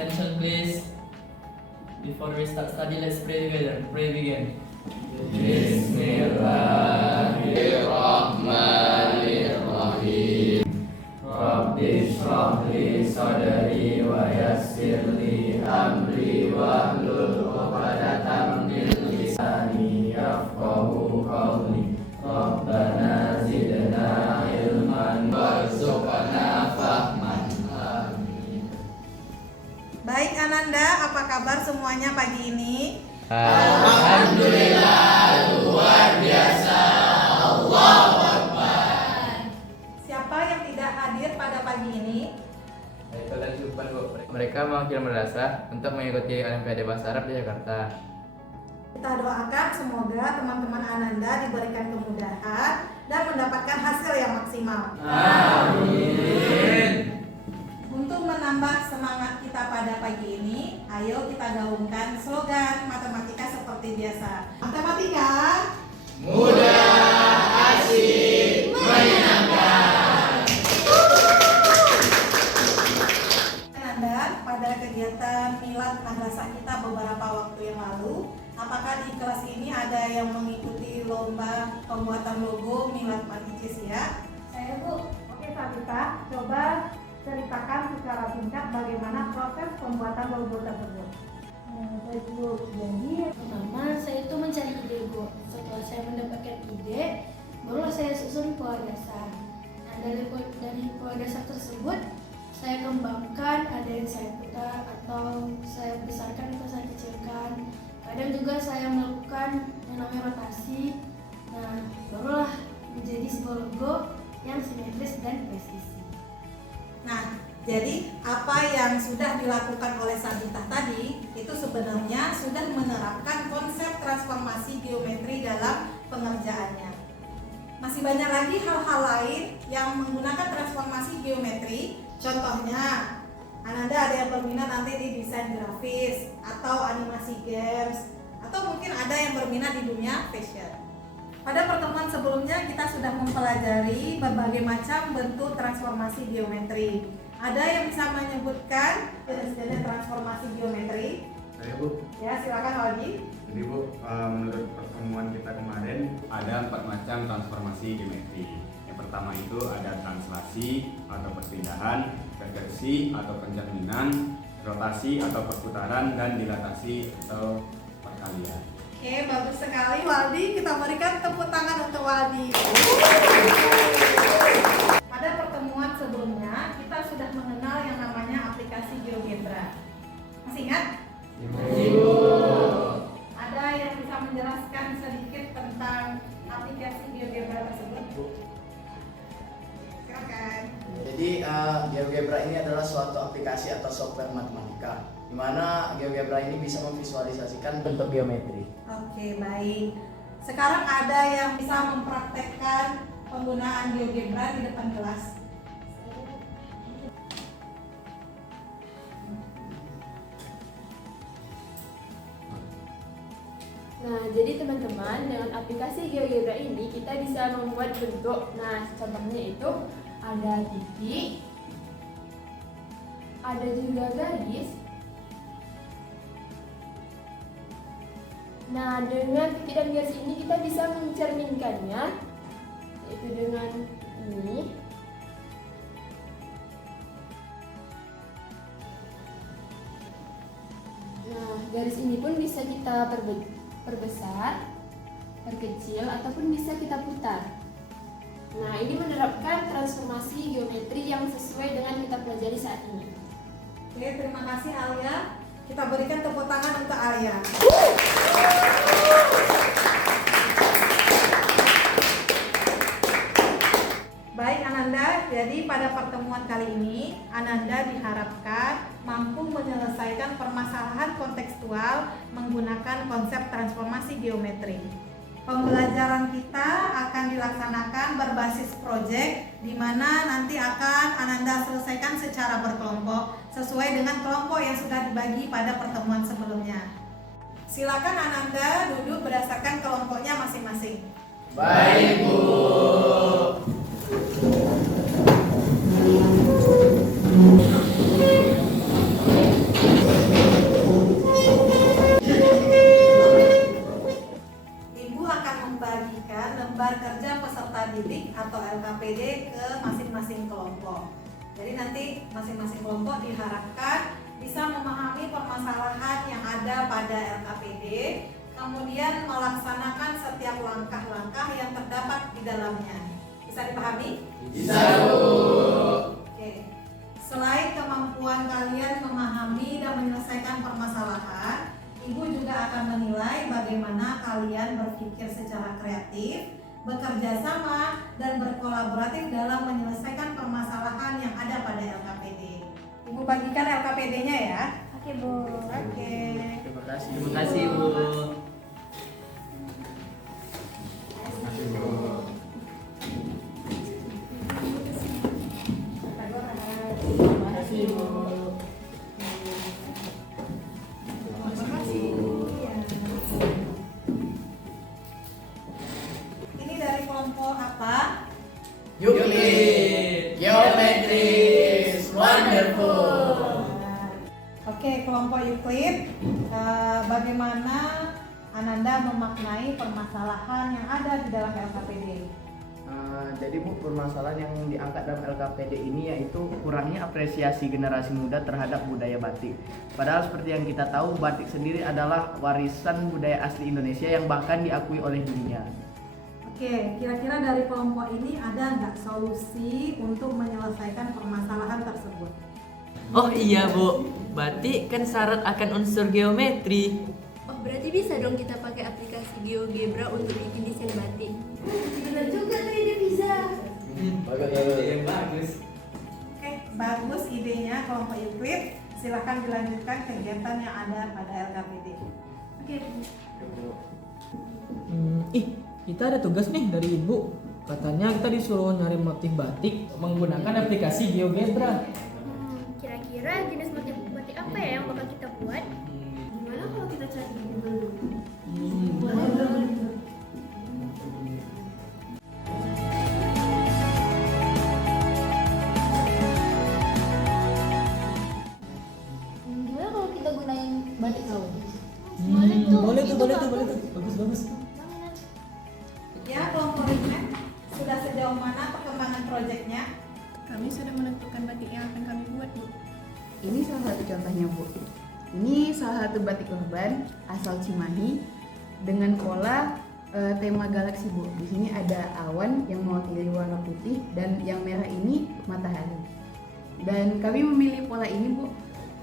Attention please. Before we start study, let's pray together. Pray begin. Bismillahirrahmanirrahim. Rabbi shrah li sadri wa yassir li amri wahlul 'uqdatam min lisani yafqahu qawli. Rabbana zidna ilman warzuqna fahman. Amin. Baik Ananda, apa kabar semuanya pagi ini? Alhamdulillah, luar biasa. Allahu Akbar. Siapa yang tidak hadir pada pagi ini? Mereka mewakili madrasah untuk mengikuti Olimpiade Bahasa Arab di Jakarta. Kita doakan semoga teman-teman Ananda diberikan kemudahan dan mendapatkan hasil yang maksimal. Amin. Untuk menambah semangat kita pada pagi ini, ayo kita gaungkan slogan matematika seperti biasa. Matematika Mudah, asik, menyenangkan. Ananda, pada kegiatan milad madrasah kita beberapa waktu yang lalu, apakah di kelas ini ada yang mengikuti lomba pembuatan logo milad Manicis ya? Saya Bu. Oke Sabita, coba ceritakan secara singkat bagaimana proses pembuatan logo tersebut. Baik Bu, jadi pertama saya itu mencari ide Bu. Setelah saya mendapatkan ide, barulah saya susun pola dasar. Nah dari pola dasar tersebut saya kembangkan, ada yang saya putar atau saya besarkan atau saya kecilkan. Kadang juga saya melakukan yang namanya rotasi. Nah barulah menjadi sebuah logo yang simetris dan presisi. Nah, jadi apa yang sudah dilakukan oleh Sabita tadi itu sebenarnya sudah menerapkan konsep transformasi geometri dalam pengerjaannya. Masih banyak lagi hal-hal lain yang menggunakan transformasi geometri. Contohnya, Ananda ada yang berminat nanti di desain grafis atau animasi games, atau mungkin ada yang berminat di dunia fashion. Pada pertemuan sebelumnya kita sudah mempelajari berbagai macam bentuk transformasi geometri. Ada yang bisa menyebutkan jenis-jenis transformasi geometri? Saya Bu. Ya, silakan Aldi. Jadi Bu, menurut pertemuan kita kemarin ada 4 macam transformasi geometri. Yang pertama itu ada translasi atau perpindahan, reversi atau pencerminan, rotasi atau perputaran, dan dilatasi atau perkalian. Oke, bagus sekali Waldi. Kita berikan tepuk tangan untuk Waldi. Pada pertemuan sebelumnya kita sudah mengenal yang namanya aplikasi GeoGebra. Masih ingat? Ibu. Ada yang bisa menjelaskan sedikit tentang aplikasi GeoGebra tersebut? Silakan. Jadi GeoGebra ini adalah suatu aplikasi atau software matematika di mana GeoGebra ini bisa memvisualisasikan bentuk geometri. Oke, baik. Sekarang ada yang bisa mempraktekkan penggunaan GeoGebra di depan kelas. Nah, jadi teman-teman, dengan aplikasi GeoGebra ini kita bisa membuat bentuk. Nah, contohnya itu ada titik, ada juga garis. Nah, dengan titik dan garis ini kita bisa mencerminkannya, yaitu dengan ini. Nah, garis ini pun bisa kita perbesar, perkecil, ataupun bisa kita putar. Nah, ini menerapkan transformasi geometri yang sesuai dengan kita pelajari saat ini. Oke, terima kasih Alia. Kita berikan tepuk tangan untuk Alia. Baik Ananda, jadi pada pertemuan kali ini Ananda diharapkan mampu menyelesaikan permasalahan kontekstual menggunakan konsep transformasi geometri. Pembelajaran kita akan dilaksanakan berbasis proyek di mana nanti akan Ananda selesaikan secara berkelompok sesuai dengan kelompok yang sudah dibagi pada pertemuan sebelumnya. Silakan Ananda duduk berdasarkan kelompoknya masing-masing. Baik Bu. Jadi nanti masing-masing kelompok diharapkan bisa memahami permasalahan yang ada pada LKPD, kemudian melaksanakan setiap langkah-langkah yang terdapat di dalamnya. Bisa dipahami? Bisa, Bu. Oke. Selain kemampuan kalian memahami dan menyelesaikan permasalahan, Ibu juga akan menilai bagaimana kalian berpikir secara kreatif, bekerja sama, dan berkolaboratif dalam menyelesaikan permasalahan yang ada pada LKPD. Ibu bagikan LKPD-nya ya. Oke, Bu. Oke. Terima kasih. Terima kasih, Bu. Terima kasih, Bu. Ini dari kelompok apa? Euclid. Geometry is wonderful. Oke, kelompok Euclid, bagaimana Ananda memaknai permasalahan yang ada di dalam LKPD? Jadi Bu, permasalahan yang diangkat dalam LKPD ini yaitu kurangnya apresiasi generasi muda terhadap budaya batik. Padahal seperti yang kita tahu, batik sendiri adalah warisan budaya asli Indonesia yang bahkan diakui oleh dunia. Oke, kira-kira dari kelompok ini ada nggak solusi untuk menyelesaikan permasalahan tersebut? Oh iya, Bu. Batik kan syarat akan unsur geometri. Oh, berarti bisa dong kita pakai aplikasi GeoGebra untuk bikin desain batik. Benar juga tuh ide bisa. Bagus. Oke, bagus idenya kelompok Euclid. Silahkan dilanjutkan kegiatan yang ada pada LKPD. Oke, Bu. Kita ada tugas nih dari Ibu. Katanya kita disuruh nyari motif batik menggunakan aplikasi GeoGebra. Kira-kira jenis motif batik apa ya yang bakal kita buat? Gimana kalau kita cari di Google dulu? Gimana kalau kita gunain batik kain? Boleh tuh. Bagus. Ya, kelompok Ritmen, sudah sejauh mana perkembangan proyeknya? Kami sudah menentukan batik yang akan kami buat, Bu. Ini salah satu contohnya, Bu. Ini salah satu batik urban asal Cimahi dengan pola tema galaksi, Bu. Di sini ada awan yang mewakili warna putih dan yang merah ini matahari. Dan kami memilih pola ini, Bu,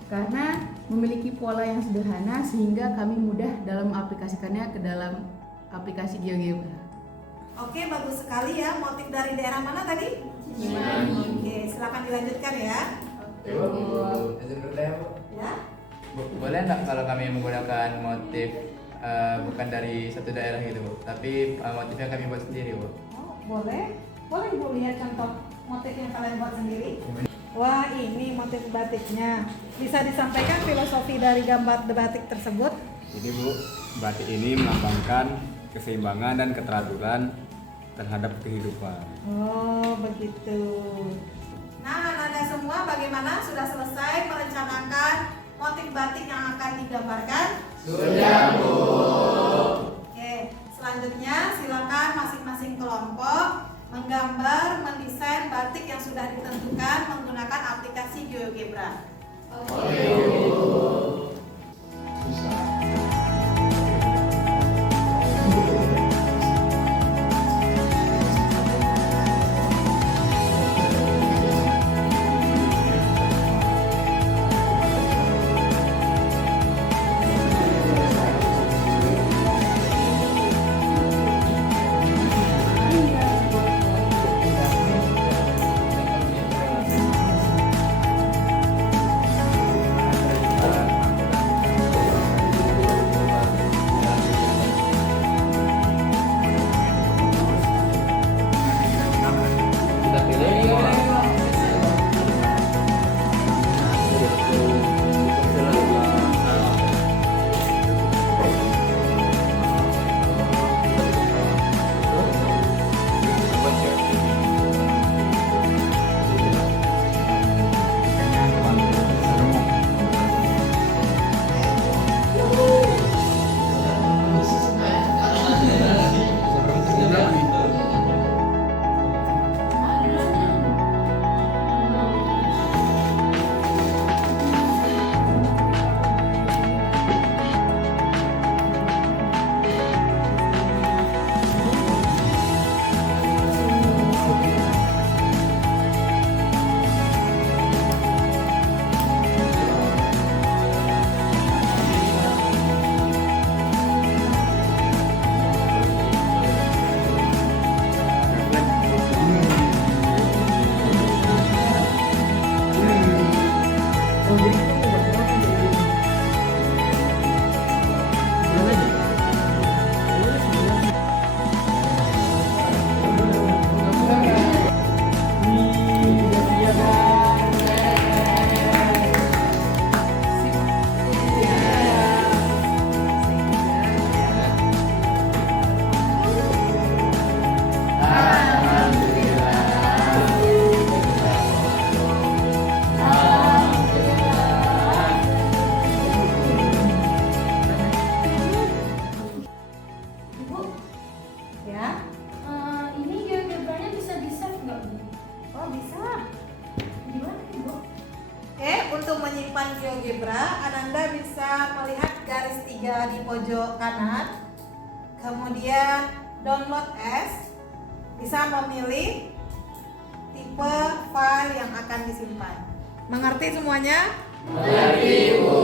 karena memiliki pola yang sederhana sehingga kami mudah dalam mengaplikasikannya ke dalam aplikasi GeoGebra. Oke, bagus sekali ya. Motif dari daerah mana tadi? Oke, silakan dilanjutkan ya. Ya. Boleh nggak kalau kami menggunakan motif bukan dari satu daerah gitu, Bu, tapi motifnya kami buat sendiri, Bu? Oh, boleh. Boleh Ibu lihat contoh motif yang kalian buat sendiri? Wah, ini motif batiknya. Bisa disampaikan filosofi dari gambar batik tersebut? Jadi Bu, batik ini melambangkan keseimbangan dan keteraturan terhadap kehidupan. Oh, begitu. Nah, Anda semua bagaimana? Sudah selesai merencanakan motif batik yang akan digambarkan? Sudah, Bu. Oke, selanjutnya silakan masing-masing kelompok menggambar, mendesain batik yang sudah ditentukan menggunakan aplikasi GeoGebra. Oke, Bu. Oke, untuk menyimpan GeoGebra, Ananda bisa melihat garis 3 di pojok kanan. Kemudian download as, bisa memilih tipe file yang akan disimpan. Mengerti semuanya? Mengerti, Bu.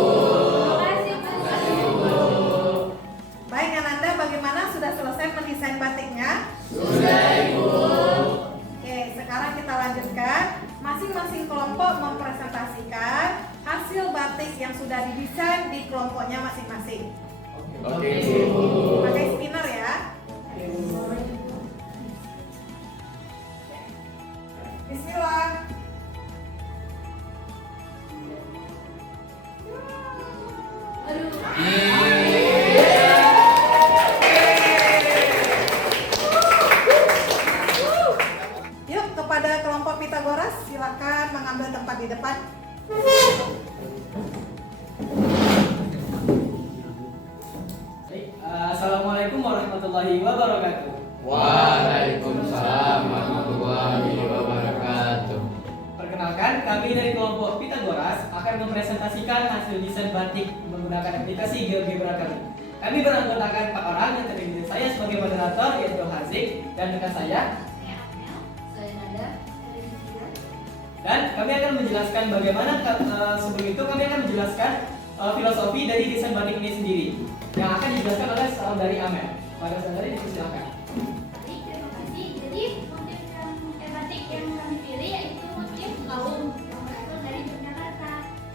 Baik, Ananda, bagaimana? Sudah selesai mendesain batiknya? Sudah, Ibu. Oke, sekarang kita lanjutkan. Masing-masing kelompok mempresentasikan hasil batik yang sudah didesain di kelompoknya masing-masing. Oke, Bu. Pakai spinner ya. Bismillah. Yuk, kepada kelompok Pitagoras, silakan mengambil tempat di depan. Assalamualaikum warahmatullahi wabarakatuh. Waalaikumsalam warahmatullahi wabarakatuh. Perkenalkan, kami dari kelompok Pitagoras akan mempresentasikan hasil desain batik menggunakan aplikasi GeoGebra kami. Kami beranggotakan 4 orang yang terdiri dari saya sebagai moderator yaitu Hazik dan rekan saya. Saya Nada. Dan kami akan menjelaskan bagaimana sebelum itu kami akan menjelaskan filosofi dari desain batik ini sendiri yang akan dijelaskan oleh seorang dari Amel. Pada saudari dipersilakan. Baik, terima kasih. Jadi motif batik yang kami pilih yaitu motif kaum yang berasal dari Yogyakarta.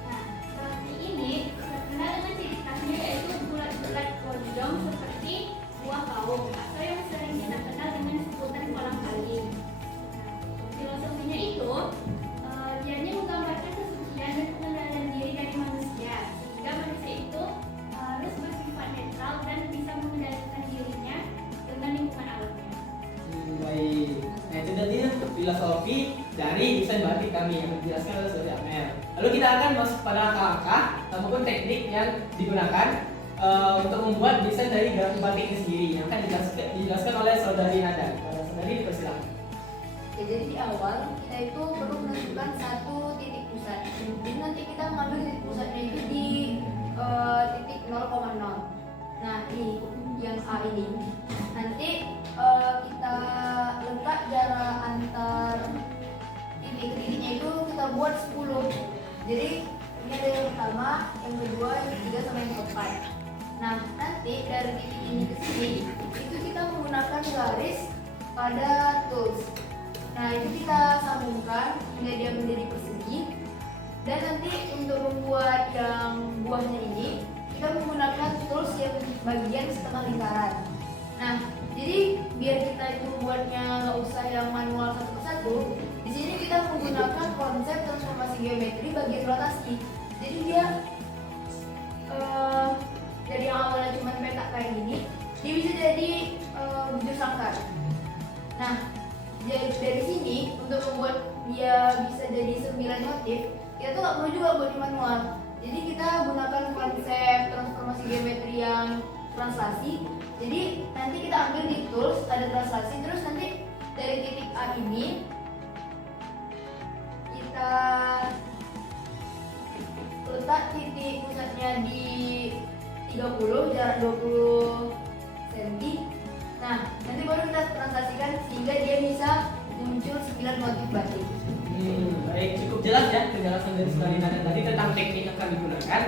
Nah, seperti ini terkenal dengan ciri khasnya yaitu bulat-bulat podium seperti buah kaum atau yang sering kita kenal dengan sebutan kolang kaling. Nah, filosofinya itu dianya menggambarkan kesucian dan pengendalian diri dari manusia sehingga manusia itu harus bersifat netral dan bisa mengendalikan dirinya dengan lingkungan alamnya. Baik. Nah, itu tadi filosofi dari desain batik kami yang dijelaskan oleh saudari Amel. Lalu kita akan masuk pada langkah-langkah maupun teknik yang digunakan untuk membuat desain dari grafik batik ini sendiri yang akan dijelaskan oleh saudari Nada. Pada saudari dipersilakan. Ya, jadi di awal kita itu perlu menentukan satu titik pusat. Jadi nanti kita mengambil titik pusatnya itu di titik 0,0. Nah, ini yang A ini. Nanti kita letak jarak antar titik-titiknya itu kita buat 10. Jadi ini ada yang pertama, yang kedua, yang ketiga, sama yang keempat. Nah, nanti dari titik ini ke sini itu kita menggunakan garis pada tools. Nah, itu kita sambungkan hingga dia menjadi persegi. Dan nanti untuk membuat yang buahnya ini kita menggunakan tools yang bagian setengah lingkaran. Nah, jadi biar kita itu buatnya nggak usah yang manual satu persatu, di sini kita menggunakan konsep transformasi geometri bagian rotasi. Jadi dia dari yang awalnya cuma petak kayak gini, dia bisa jadi bujur sangkar. Nah, dari sini untuk membuat dia bisa jadi 9 motif, kita tuh nggak perlu juga buat di manual. Jadi kita gunakan konsep transformasi geometri yang translasi. Jadi nanti kita ambil di tools, ada translasi, terus nanti dari titik A ini kita letak titik pusatnya di 30, jarak 20 cm. Nah, nanti baru kita translasikan sehingga dia bisa muncul 9 motif batik. Baik, cukup jelas ya penjelasan dari saudari Nada tadi tentang teknik yang kami gunakan.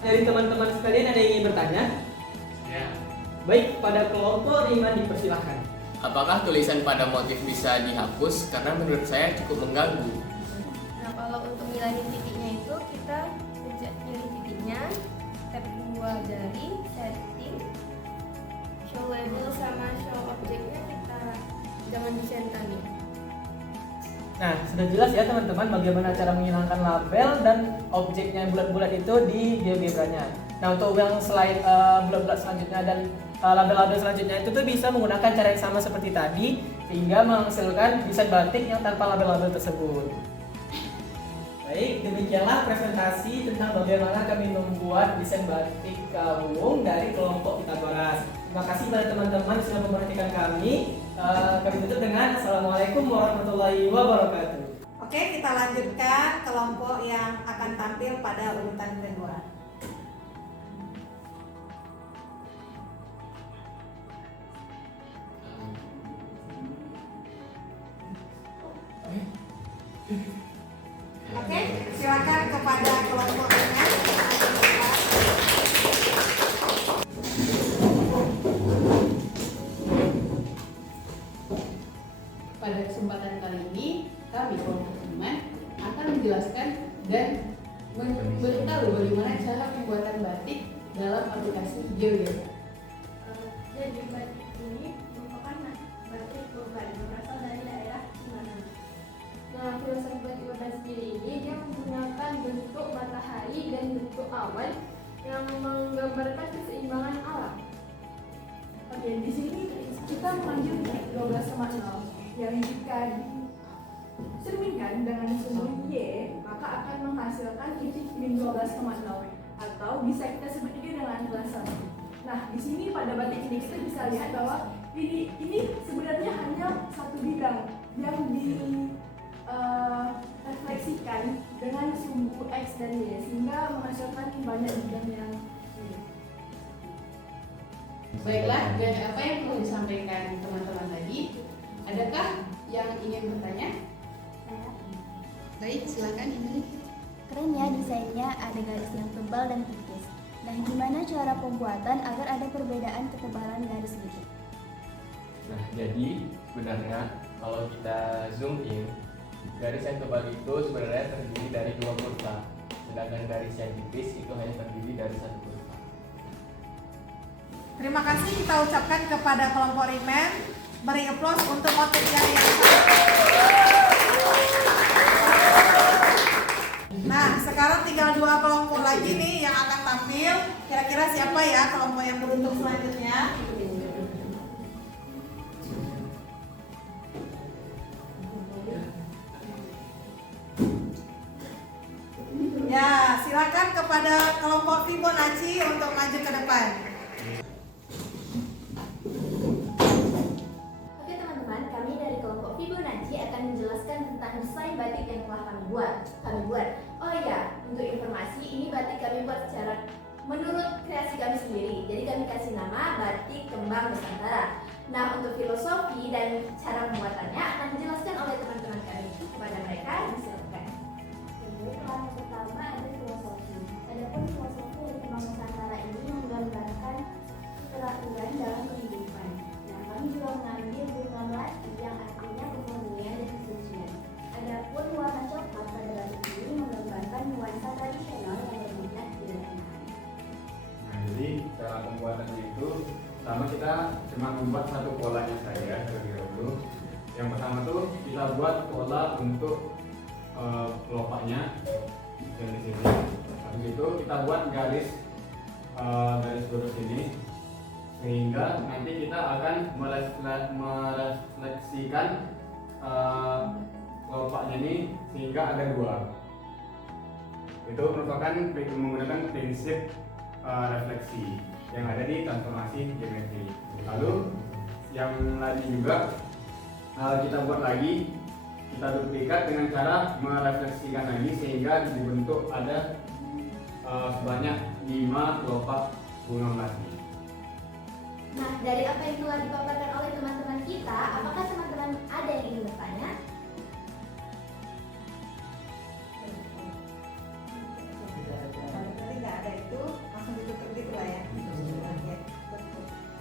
Dari teman-teman sekalian ada yang ingin bertanya? Ya. Baik, pada kelompok Riman dipersilahkan. Apakah tulisan pada motif bisa dihapus? Karena menurut saya cukup mengganggu. Nah, kalau untuk ngilangin titiknya itu kita pencet pilih titiknya, tab 2 jari, setting, show label sama show objeknya kita jangan dicentangi. Nah, sudah jelas ya teman-teman bagaimana cara menghilangkan label dan objeknya yang bulat-bulat itu di GeoGebra-nya. Nah, untuk yang selain bulat-bulat selanjutnya dan label-label selanjutnya itu tuh bisa menggunakan cara yang sama seperti tadi sehingga menghasilkan desain batik yang tanpa label-label tersebut. Baik, demikianlah presentasi tentang bagaimana kami membuat desain batik kaung dari kelompok Pitagoras. Terima kasih pada teman-teman yang sudah memperhatikan kami. Kami tutup dengan Assalamualaikum warahmatullahi wabarakatuh. Oke, kita lanjutkan kelompok yang akan tampil pada urutan kedua. Oke, silakan kepada kelompok ini. Pada kesempatan kali ini, kami kelompok teman akan menjelaskan dan memberitahu bagaimana cara pembuatan batik dalam aplikasi GeoGebra. Jadi batik ini merupakan batik urban berasal dari daerah Cimandan. Nah, filosofi batik urban sendiri ini dia menggunakan bentuk matahari dan bentuk awan yang menggambarkan keseimbangan alam. Oke, di sini kita mengajuk 12,0 yang jika dicerminkan dengan sumbu Y maka akan menghasilkan titik min 12,0 atau bisa kita sebut ini dengan laser. Nah, di sini pada batik ini kita bisa lihat bahwa ini sebenarnya hanya satu bidang yang direfleksikan dengan sumbu X dan Y sehingga menghasilkan banyak bidang yang ini. Baiklah, dari apa yang telah disampaikan teman-teman tadi, adakah yang ingin bertanya? Baik, silakan ini. Keren ya desainnya, ada garis yang tebal dan tipis. Nah, gimana cara pembuatan agar ada perbedaan ketebalan garis gitu? Nah, jadi sebenarnya kalau kita zoom in, garis yang tebal itu sebenarnya terdiri dari 2 kurva, sedangkan garis yang tipis itu hanya terdiri dari 1 kurva. Terima kasih kita ucapkan kepada kelompok Rimen. Beri aplaus untuk motifnya yang Nah, sekarang tinggal 2 kelompok lagi nih yang akan tampil. Kira-kira siapa ya kelompok yang beruntung selanjutnya? Ya, silakan kepada kelompok Fibonacci untuk maju ke depan. Oke teman-teman, kami dari kelompok Fibonacci akan menjelaskan tentang desain batik yang telah kami buat. Oh iya, untuk informasi ini batik kami buat secara menurut kreasi kami sendiri. Jadi kami kasih nama batik kembang Nusantara. Nah, untuk filosofi dan cara pembuatannya akan dijelaskan oleh teman-teman kami. Kepada mereka disilakan. Kelas pertama ada filosofi. Adapun filosofi dari kembang Nusantara ini menggambarkan keteraturan dalam kehidupan. Nah, kami juga mengambil bunga melati yang artinya kemurnian dan kesucian. Adapun warna coklat pada batik ini menggambarkan nuansa tradisional yang berminat di daerah. Nah, jadi cara pembuatannya itu pertama kita cuma membuat satu polanya saja terlebih dahulu. Yang pertama tuh kita buat pola untuk kelopaknya dan di sini. Habis itu kita buat garis lurus ini sehingga nanti kita akan merefleksikan kelopaknya ini sehingga ada 2. Itu merupakan menggunakan prinsip refleksi yang ada di transformasi geometri. Lalu yang lain juga kita buat lagi, kita duplikat dengan cara merefleksikan lagi sehingga dibentuk ada sebanyak 5 kelopak bunga melati. Nah, dari apa yang telah dipaparkan oleh teman-teman kita, apakah teman-teman ada yang ingin bertanya? Tadi nggak ada itu, langsung ditutup gitu lah ya.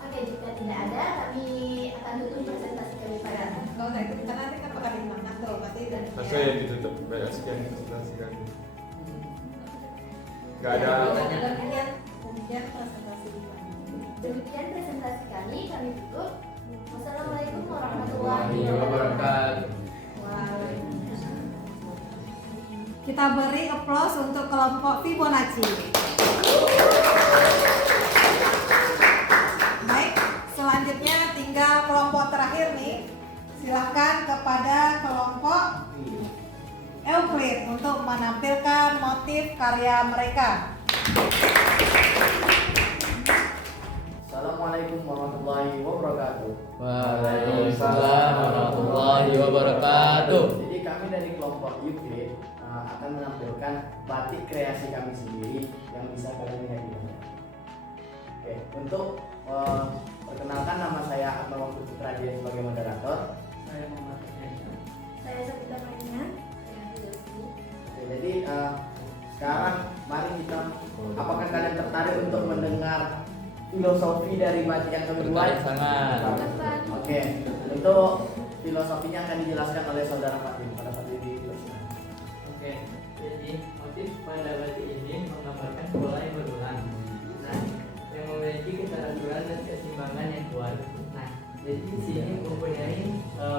Oke, jika tidak ada, kami akan tutup presentasi kami pada. Kalau nggak itu kita nanti kan bakal dimakan tuh, berarti dan. Masa yang ditutup banyak sekian presentasikan. Nggak ada. Kemudian presentasi. Demikian presentasi kami tutup. Wassalamualaikum warahmatullahi wabarakatuh. Kita beri aplaus untuk kelompok Fibonacci. Baik, selanjutnya tinggal kelompok terakhir nih. Silakan kepada kelompok Euclid untuk menampilkan motif karya mereka. Assalamualaikum warahmatullahi wabarakatuh. Waalaikumsalam warahmatullahi wabarakatuh. Jadi kami dari kelompok akan menampilkan batik kreasi kami sendiri yang bisa kalian lihat di sana. Oke, untuk perkenalkan, nama saya Akmal Wangku Putra Dia sebagai moderator. Saya Muhammad Hussein. Saya Sabita Marina. Oke, jadi sekarang mari kita, apakah kalian tertarik untuk mendengar filosofi dari batik yang kami buat? Tertarik sangat. Oke, untuk filosofinya akan dijelaskan oleh saudara Fatim. Pada Fatim dipersilakan. Oke, jadi motif pada batik ini menggambarkan pola yang berulang. Nah, yang memiliki keteraturan dan keseimbangan yang kuat. Nah, jadi di sini mempunyai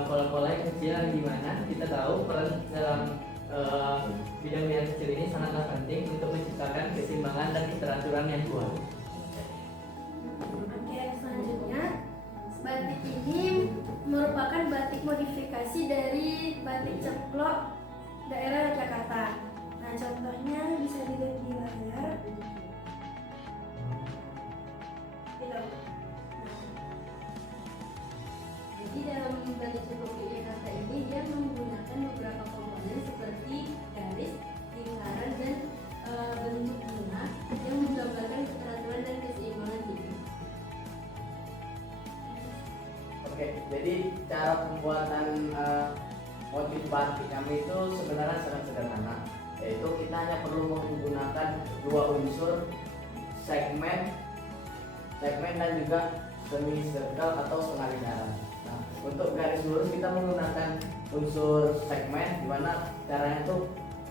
pola-pola yang kecil yang dimana kita tahu peran dalam bidang-bidang kecil ini sangatlah penting untuk menciptakan keseimbangan dan keteraturan yang kuat. Oke, selanjutnya batik ini merupakan batik modifikasi dari batik ceplok daerah Jakarta. Nah, contohnya bisa dilihat di layar. Nah, jadi dalam batik ceplok di Jakarta ini dia menggunakan beberapa komponen seperti garis, lingkaran, dan bentuk bunga yang menggambarkan keteraturan dan keseimbangan hidup. Oke, jadi cara pembuatan motif batik kami itu sebenarnya sangat sederhana, yaitu kita hanya perlu menggunakan dua unsur, segmen dan juga semi circle atau setengah lingkaran. Nah, untuk garis lurus kita menggunakan unsur segmen, di mana caranya itu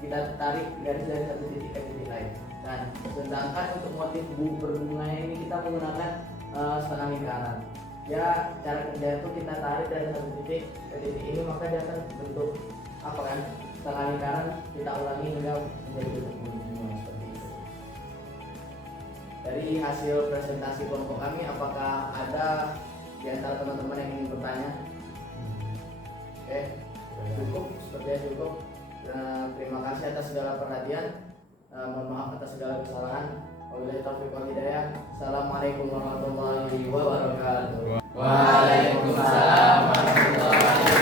kita tarik garis dari satu titik ke titik lain. Dan sedangkan untuk motif berbunga ini kita menggunakan setengah lingkaran. Ya, cara kerja itu kita tarik dari satu titik ke titik ini, maka dia akan bentuk apa kan, setengah lingkaran, kita ulangi hingga menjadi bentuk bunga seperti itu. Dari hasil presentasi kelompok kami, apakah ada di antara teman-teman yang ingin bertanya? Oke, cukup, sepertinya cukup. Terima kasih atas segala perhatian. Mohon maaf atas segala kesalahan. Wabillahi taufiq wal hidayah. Assalamualaikum warahmatullahi wabarakatuh. Waalaikumsalam warahmatullahi wabarakatuh.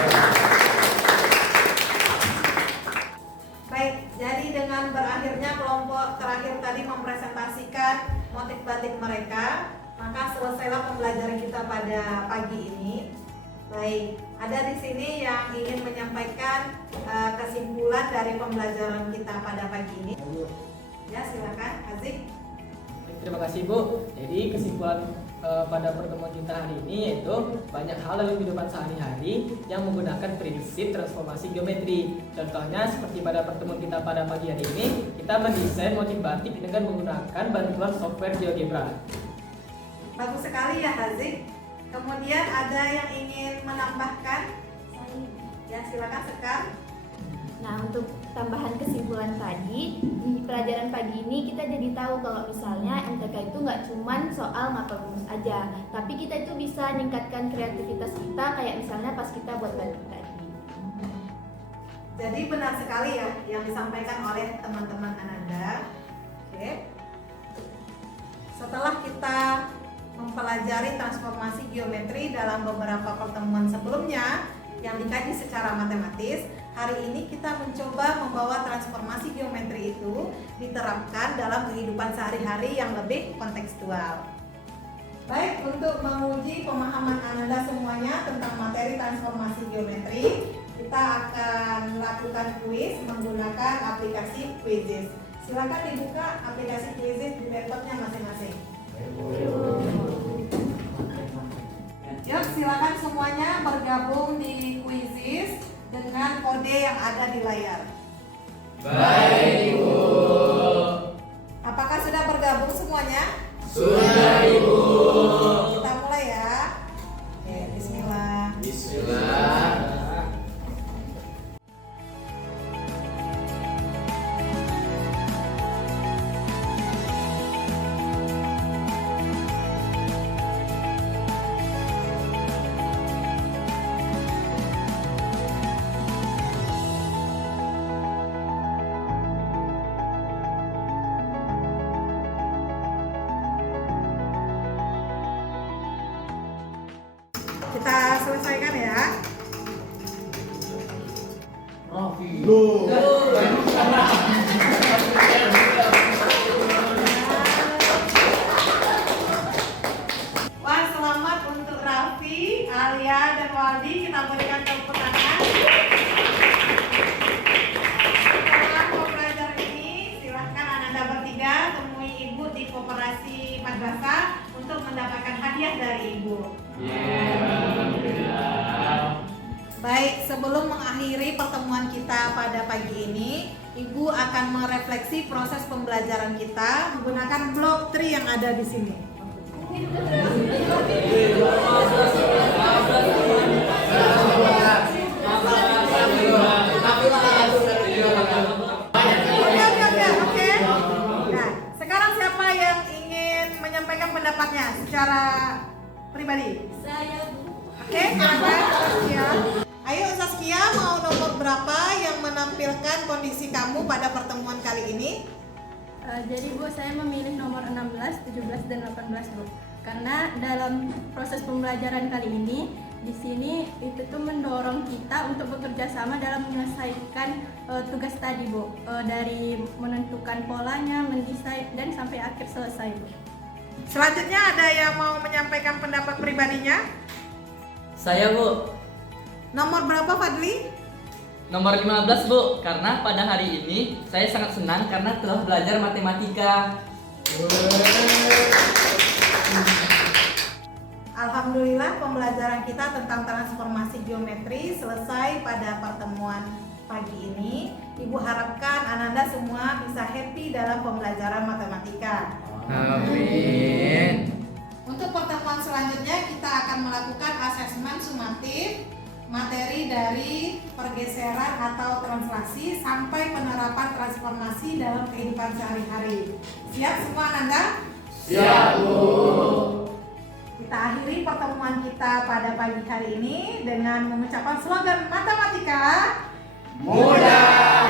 Baik, jadi dengan berakhirnya kelompok terakhir tadi mempresentasikan motif batik mereka, maka selesailah pembelajaran kita pada pagi ini. Baik, ada di sini yang ingin menyampaikan kesimpulan dari pembelajaran kita pada pagi ini. Ya, silakan, Azik. Terima kasih Bu. Jadi kesimpulan pada pertemuan kita hari ini yaitu banyak hal dalam kehidupan sehari-hari yang menggunakan prinsip transformasi geometri. Contohnya seperti pada pertemuan kita pada pagi hari ini, kita mendesain motif batik dengan menggunakan bantuan software GeoGebra. Bagus sekali ya, Azik. Kemudian ada yang ingin menambahkan? Ya, silakan Sekar. Nah, untuk tambahan kesimpulan tadi, di pelajaran pagi ini kita jadi tahu kalau misalnya MTK itu nggak cuman soal ngapal rumus aja, tapi kita itu bisa meningkatkan kreativitas kita, kayak misalnya pas kita buat batik tadi. Jadi benar sekali ya yang disampaikan oleh teman-teman Ananda. Oke. Setelah kita mempelajari transformasi geometri dalam beberapa pertemuan sebelumnya yang dikaji secara matematis, hari ini kita mencoba membawa transformasi geometri itu diterapkan dalam kehidupan sehari-hari yang lebih kontekstual. Baik, untuk menguji pemahaman Ananda semuanya tentang materi transformasi geometri, kita akan melakukan kuis menggunakan aplikasi Quizzes. Silakan dibuka aplikasi Quizzes di laptopnya masing-masing. Yuk, silakan semuanya bergabung di Quizzes dengan kode yang ada di layar. Baik, Ibu. Apakah sudah bergabung semuanya? Sudah, Ibu. Kita mulai ya. Oke, bismillah. Bismillah. Kita selesaikan ya. Loh. pagi ini, Ibu akan merefleksi proses pembelajaran kita menggunakan blok 3 yang ada di sini. Oke. Nah, sekarang siapa yang ingin menyampaikan pendapatnya secara pribadi? Saya, Bu. Oke, silakan Saskia. Ayo Saskia, mau nomor berapa yang menampilkan kondisi kamu pada pertemuan kali ini? Jadi Bu, saya memilih nomor 16, 17, dan 18 Bu. Karena dalam proses pembelajaran kali ini, di sini itu tuh mendorong kita untuk bekerja sama dalam menyelesaikan tugas tadi Bu. Dari menentukan polanya, mendesain, dan sampai akhir selesai Bu. Selanjutnya ada yang mau menyampaikan pendapat pribadinya? Saya, Bu. Nomor berapa Fadli? Nomor 15, Bu. Karena pada hari ini saya sangat senang karena telah belajar matematika. Alhamdulillah pembelajaran kita tentang transformasi geometri selesai pada pertemuan pagi ini. Ibu harapkan Ananda semua bisa happy dalam pembelajaran matematika. Amin. Untuk pertemuan selanjutnya kita akan melakukan asesmen sumatif materi dari pergeseran atau translasi sampai penerapan transformasi dalam kehidupan sehari-hari. Siap semua Ananda? Siap, Bu. Kita akhiri pertemuan kita pada pagi hari ini dengan mengucapkan slogan matematika Mudah